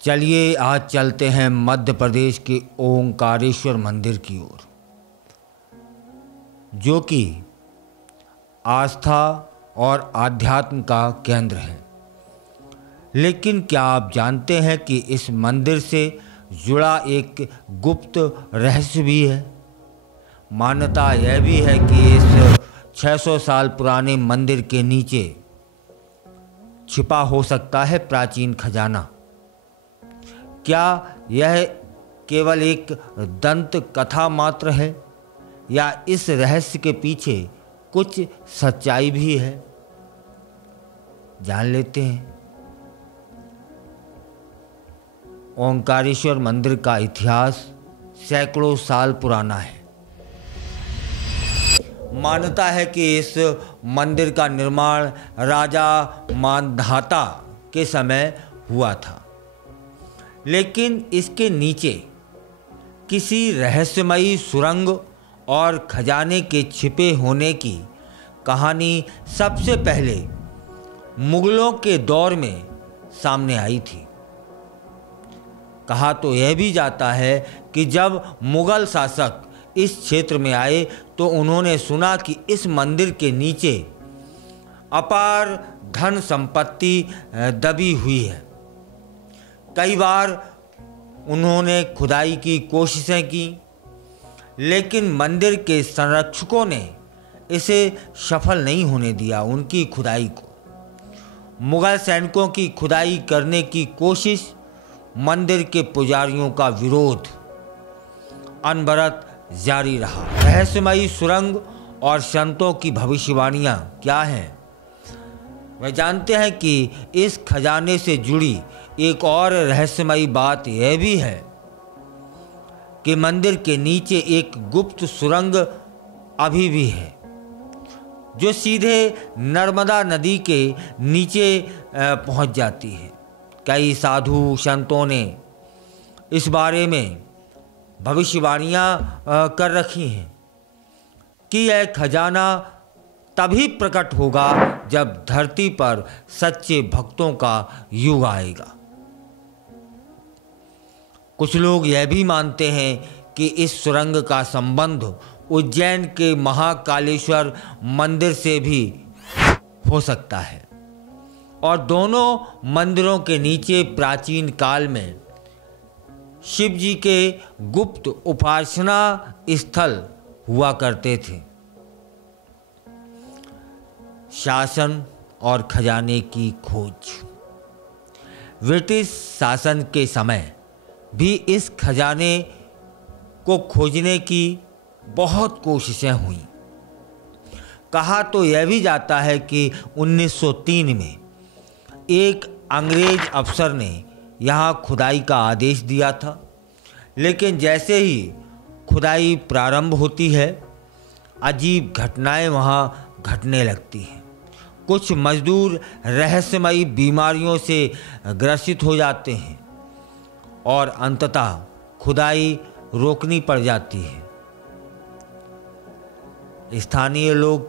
चलिए आज चलते हैं मध्य प्रदेश के ओंकारेश्वर मंदिर की ओर, जो कि आस्था और आध्यात्म का केंद्र है। लेकिन क्या आप जानते हैं कि इस मंदिर से जुड़ा एक गुप्त रहस्य भी है। मान्यता यह भी है कि इस 600 साल पुराने मंदिर के नीचे छिपा हो सकता है प्राचीन खजाना। क्या यह केवल एक दंत कथा मात्र है या इस रहस्य के पीछे कुछ सच्चाई भी है, जान लेते हैं। ओंकारेश्वर मंदिर का इतिहास सैकड़ों साल पुराना है। मान्यता है कि इस मंदिर का निर्माण राजा मांधाता के समय हुआ था, लेकिन इसके नीचे किसी रहस्यमयी सुरंग और खजाने के छिपे होने की कहानी सबसे पहले मुगलों के दौर में सामने आई थी। कहा तो यह भी जाता है कि जब मुगल शासक इस क्षेत्र में आए तो उन्होंने सुना कि इस मंदिर के नीचे अपार धन संपत्ति दबी हुई है। कई बार उन्होंने खुदाई की कोशिशें की, लेकिन मंदिर के संरक्षकों ने इसे सफल नहीं होने दिया। उनकी खुदाई को मुगल सैनिकों की खुदाई करने की कोशिश, मंदिर के पुजारियों का विरोध अनवरत जारी रहा। रहस्यमयी सुरंग और संतों की भविष्यवाणियां क्या हैं? वह जानते हैं कि इस खजाने से जुड़ी एक और रहस्यमयी बात यह भी है कि मंदिर के नीचे एक गुप्त सुरंग अभी भी है, जो सीधे नर्मदा नदी के नीचे पहुंच जाती है। कई साधु संतों ने इस बारे में भविष्यवाणियां कर रखी हैं कि यह खजाना तभी प्रकट होगा जब धरती पर सच्चे भक्तों का युग आएगा। कुछ लोग यह भी मानते हैं कि इस सुरंग का संबंध उज्जैन के महाकालेश्वर मंदिर से भी हो सकता है और दोनों मंदिरों के नीचे प्राचीन काल में शिव जी के गुप्त उपासना स्थल हुआ करते थे। शासन और खजाने की खोज। ब्रिटिश शासन के समय भी इस खजाने को खोजने की बहुत कोशिशें हुई। कहा तो यह भी जाता है कि 1903 में एक अंग्रेज अफसर ने यहाँ खुदाई का आदेश दिया था, लेकिन जैसे ही खुदाई प्रारंभ होती है, अजीब घटनाएं वहाँ घटने लगती हैं। कुछ मजदूर रहस्यमयी बीमारियों से ग्रसित हो जाते हैं और अंततः खुदाई रोकनी पड़ जाती है। स्थानीय लोग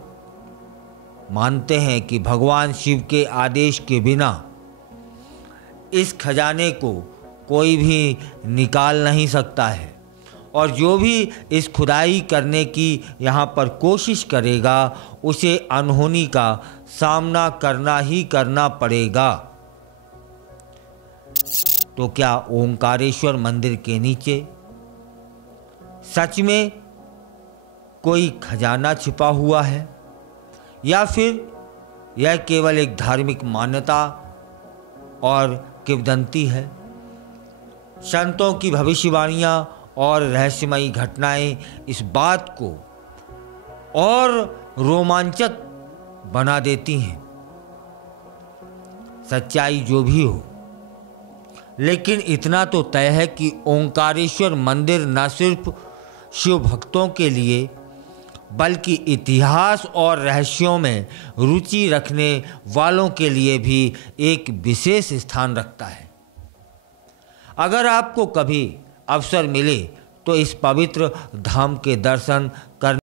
मानते हैं कि भगवान शिव के आदेश के बिना इस खजाने को कोई भी निकाल नहीं सकता है और जो भी इस खुदाई करने की यहाँ पर कोशिश करेगा उसे अनहोनी का सामना करना ही करना पड़ेगा। तो क्या ओंकारेश्वर मंदिर के नीचे सच में कोई खजाना छिपा हुआ है या फिर यह केवल एक धार्मिक मान्यता और किंवदंती है? संतों की भविष्यवाणियां और रहस्यमयी घटनाएं इस बात को और रोमांचक बना देती हैं। सच्चाई जो भी हो, लेकिन इतना तो तय है कि ओंकारेश्वर मंदिर न सिर्फ शिव भक्तों के लिए बल्कि इतिहास और रहस्यों में रुचि रखने वालों के लिए भी एक विशेष स्थान रखता है। अगर आपको कभी अवसर मिले तो इस पवित्र धाम के दर्शन करने